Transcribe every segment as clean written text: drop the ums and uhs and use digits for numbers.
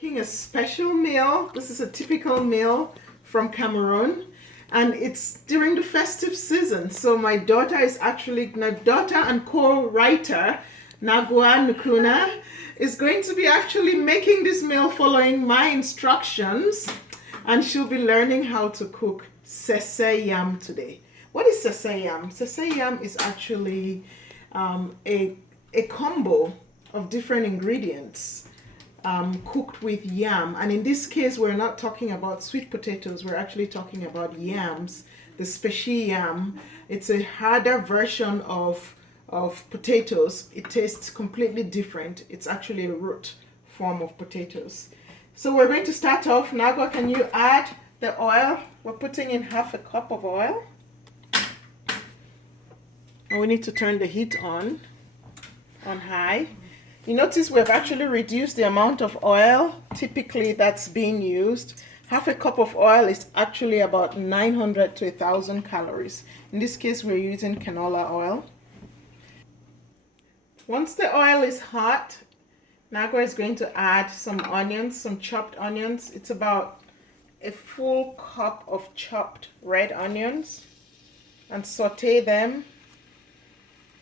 Making a special meal. This is a typical meal from Cameroon, and it's during the festive season. So my daughter and co-writer Nagua Nukuna is going to be actually making this meal following my instructions, and she'll be learning how to cook Sese yam today. What is Sese yam? Sese yam is actually a combo of different ingredients cooked with yam, and in this case we're not talking about sweet potatoes, we're actually talking about yams, the species yam. It's a harder version of potatoes. It tastes completely different. It's actually a root form of potatoes. So we're going to start off. Nagwa, can you add the oil? We're putting in half a cup of oil, and we need to turn the heat on high. You notice we've actually reduced the amount of oil typically that's being used. Half a cup of oil is actually about 900 to 1,000 calories. In this case, we're using canola oil. Once the oil is hot, Nagwa is going to add some onions, some chopped onions. It's about a full cup of chopped red onions, and saute them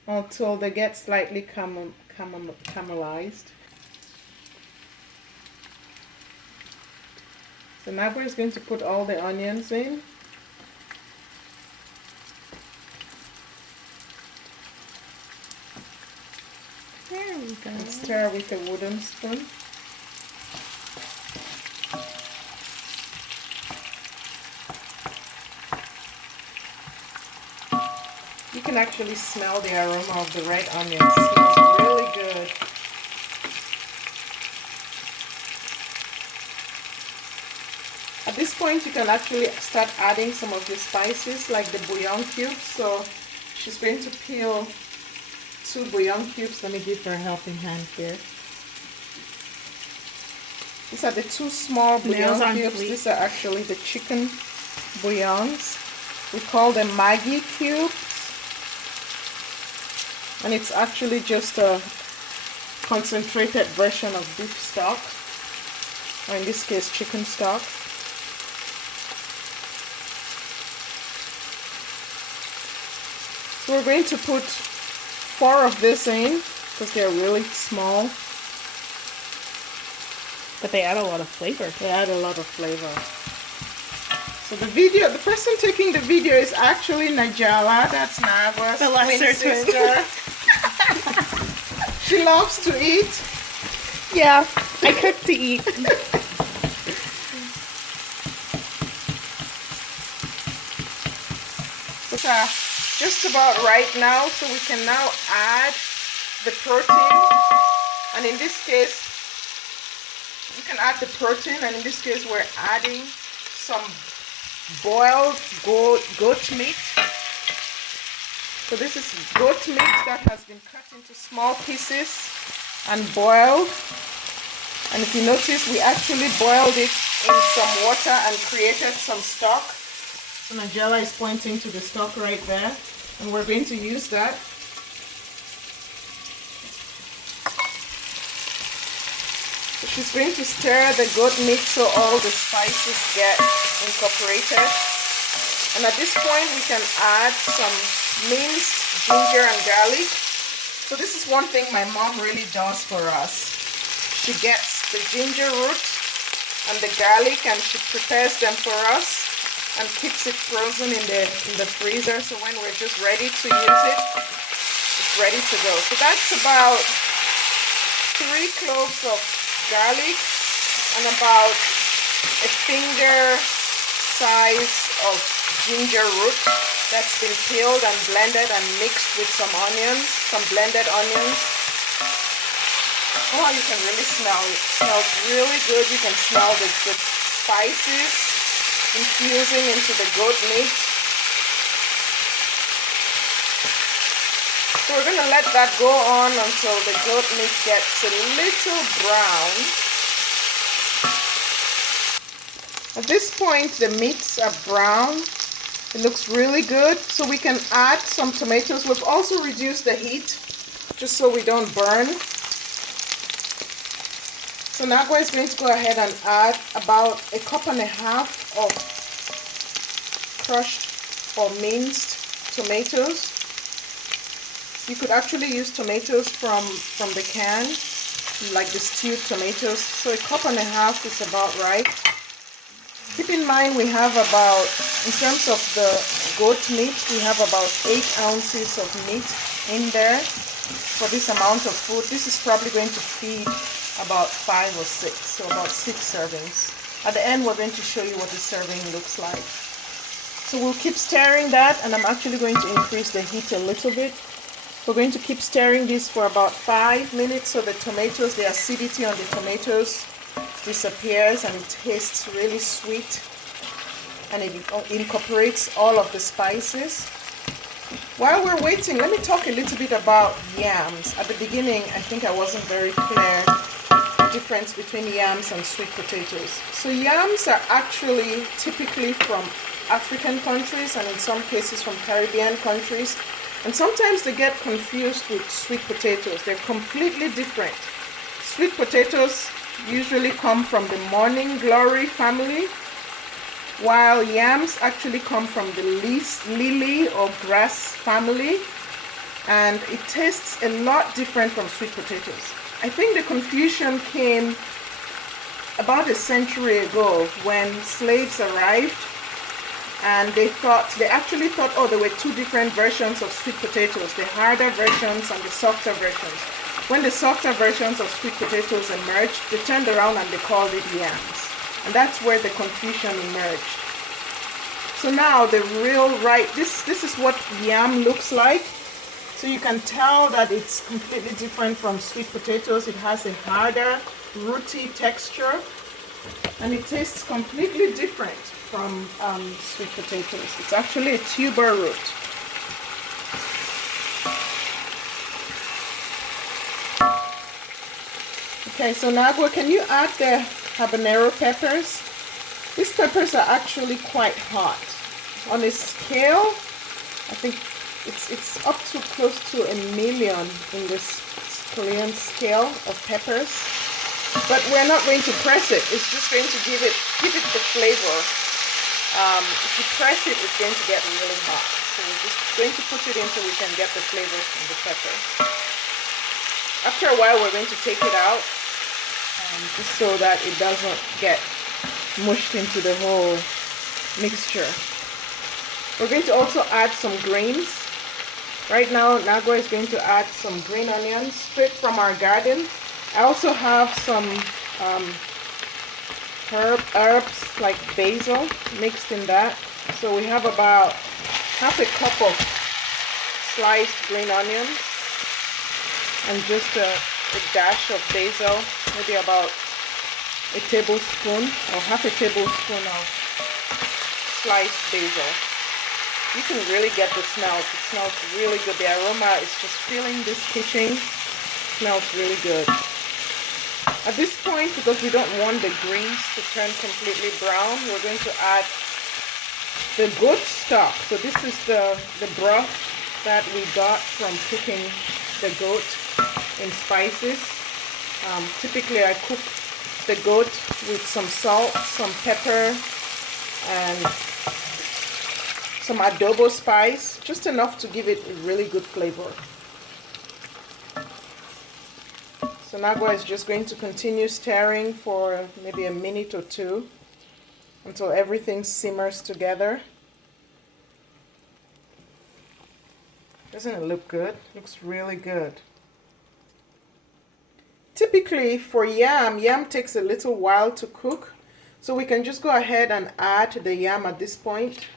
until they get slightly caramelized. So Nagwa is going to put all the onions in. There we go. And stir with a wooden spoon. You can actually smell the aroma of the red onions. It smells really good. At this point, you can actually start adding some of the spices like the bouillon cubes. So she's going to peel 2 bouillon cubes. Let me give her a helping hand here. These are the 2 small bouillon cubes. These are actually the chicken bouillons. We call them Maggi cubes. And it's actually just a concentrated version of beef stock, or in this case chicken stock. So we're going to put 4 of this in because they're really small. But they add a lot of flavor. They add a lot of flavor. So the person taking the video is actually Najala. That's Nagwa's the lesser sister. She loves to eat. Yeah, I cook to eat. It's just about right now, so we can now add the protein. And in this case, you can add the protein, and in this case, we're adding some boiled goat meat. So this is goat meat that has been cut into small pieces and boiled. And if you notice, we actually boiled it in some water and created some stock. So Nigella is pointing to the stock right there, and we're going to use that. So she's going to stir the goat meat so all the spices get incorporated. And at this point, we can add some minced ginger and garlic. So this is one thing my mom really does for us. She gets the ginger root and the garlic, and she prepares them for us and keeps it frozen in the freezer. So when we're just ready to use it, it's ready to go. So that's about 3 cloves of garlic and about a finger size of ginger root that's been peeled and blended and mixed with some onions, some blended onions. Oh, you can really smell it. It smells really good. You can smell the spices infusing into the goat meat. So we're going to let that go on until the goat meat gets a little brown. At this point, the meats are brown. It looks really good. So we can add some tomatoes. We've also reduced the heat just so we don't burn. So Nagua is going to go ahead and add about 1.5 cups of crushed or minced tomatoes. You could actually use tomatoes from the can, like the stewed tomatoes. So 1.5 cups is about right. Keep in mind we have about, in terms of the goat meat, we have about 8 ounces of meat in there for this amount of food. This is probably going to feed about 5 or 6, so about 6 servings. At the end, we're going to show you what the serving looks like. So we'll keep stirring that, and I'm actually going to increase the heat a little bit. We're going to keep stirring this for about 5 minutes so the tomatoes, the acidity on the tomatoes disappears and it tastes really sweet, and it incorporates all of the spices. While we're waiting, let me talk a little bit about yams. At the beginning, I think I wasn't very clear the difference between yams and sweet potatoes. So yams are actually typically from African countries and in some cases from Caribbean countries. And sometimes they get confused with sweet potatoes. They're completely different. Sweet potatoes usually come from the morning glory family, while yams actually come from the lily or grass family, and it tastes a lot different from sweet potatoes. I think the confusion came about a century ago when slaves arrived, and they actually thought, oh, there were 2 different versions of sweet potatoes, the harder versions and the softer versions. When the softer versions of sweet potatoes emerged, they turned around and they called it yams. And that's where the confusion emerged. So now this is what yam looks like. So you can tell that it's completely different from sweet potatoes. It has a harder, rooty texture, and it tastes completely different from sweet potatoes. It's actually a tuber root. Okay, so Nagua, can you add the habanero peppers? These peppers are actually quite hot. On a scale, I think it's up to close to 1 million in this Korean scale of peppers. But we're not going to press it. It's just going to give it the flavor. If you press it, it's going to get really hot. So we're just going to put it in so we can get the flavors from the pepper. After a while, we're going to take it out, just so that it doesn't get mushed into the whole mixture. We're going to also add some greens. Right now, Nagua is going to add some green onions straight from our garden. I also have some herbs like basil mixed in that. So we have about half a cup of sliced green onions and just a dash of basil, maybe about a tablespoon or half a tablespoon of sliced basil. You can really get the smells. It smells really good. The aroma is just filling this kitchen. It smells really good. At this point, because we don't want the greens to turn completely brown, we're going to add the goat stock. So this is the broth that we got from cooking the goat in spices. Typically I cook the goat with some salt, some pepper, and some adobo spice, just enough to give it a really good flavor. So Nagua is just going to continue stirring for maybe a minute or 2 until everything simmers together. Doesn't it look good? It looks really good. Typically for yam takes a little while to cook, so we can just go ahead and add the yam at this point.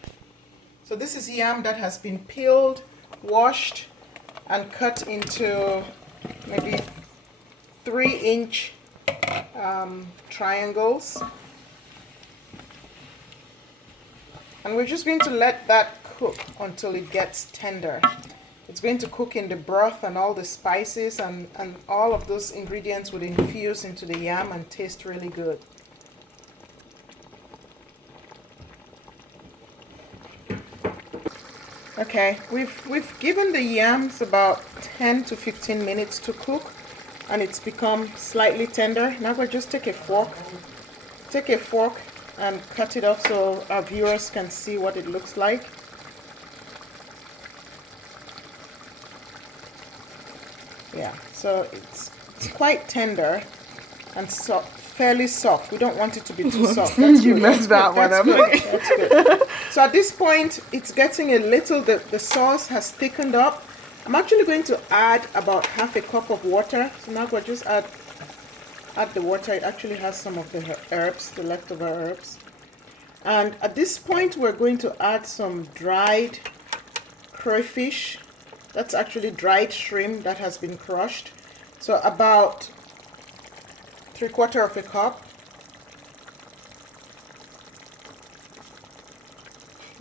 So this is yam that has been peeled, washed, and cut into maybe 3-inch triangles. And we're just going to let that cook until it gets tender. It's going to cook in the broth, and all the spices and all of those ingredients would infuse into the yam and taste really good. Okay, we've given the yams about 10 to 15 minutes to cook. and it's become slightly tender. Now we'll just take a fork and cut it off so our viewers can see what it looks like. Yeah, so it's quite tender and fairly soft. We don't want it to be too soft. That's You good. messed That's that good. one up. That's good. So at this point, it's getting a little, the sauce has thickened up. I'm actually going to add about half a cup of water. So now we'll just add the water. It actually has some of the herbs, the leftover herbs. And at this point, we're going to add some dried crayfish. That's actually dried shrimp that has been crushed. So about 3/4 of a cup.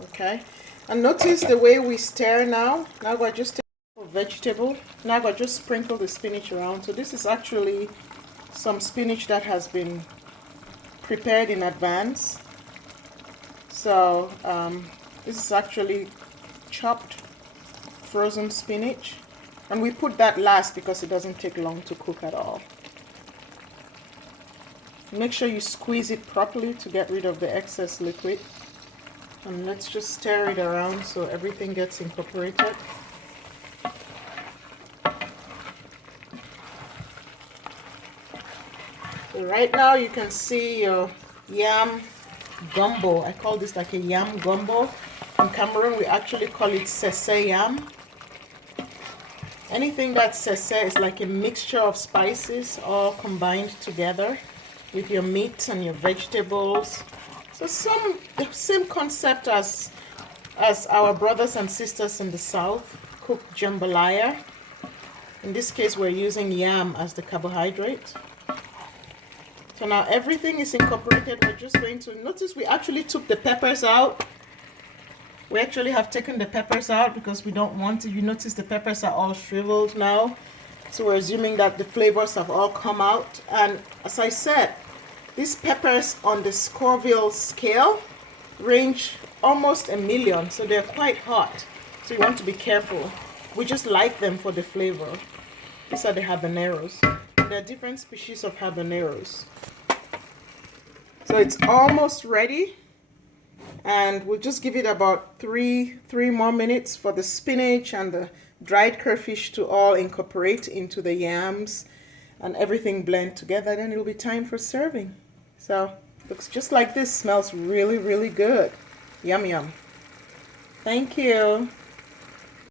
Okay. And notice the way we stir now. Now we're just taking a vegetable. Now we're just sprinkle the spinach around. So this is actually some spinach that has been prepared in advance. So this is actually chopped frozen spinach, and we put that last because it doesn't take long to cook at all. Make sure you squeeze it properly to get rid of the excess liquid, and let's just stir it around so everything gets incorporated. So right now you can see your yam gumbo. I call this like a yam gumbo. In Cameroon we actually call it Sese yam. Anything that's Sese is like a mixture of spices all combined together with your meat and your vegetables. So the same concept as our brothers and sisters in the south cook jambalaya. In this case we're using yam as the carbohydrate. So now everything is incorporated. We're just going to notice we actually took the peppers out. We actually have taken the peppers out because we don't want to. You notice the peppers are all shriveled now. So we're assuming that the flavors have all come out. And as I said, these peppers on the Scoville scale range almost 1 million. So they're quite hot. So you want to be careful. We just like them for the flavor. These are the habaneros. There are different species of habaneros. So it's almost ready. And we'll just give it about three more minutes for the spinach and the dried crayfish to all incorporate into the yams and everything blend together. Then it'll be time for serving. So looks just like this. Smells really, really good. Yum, yum. Thank you.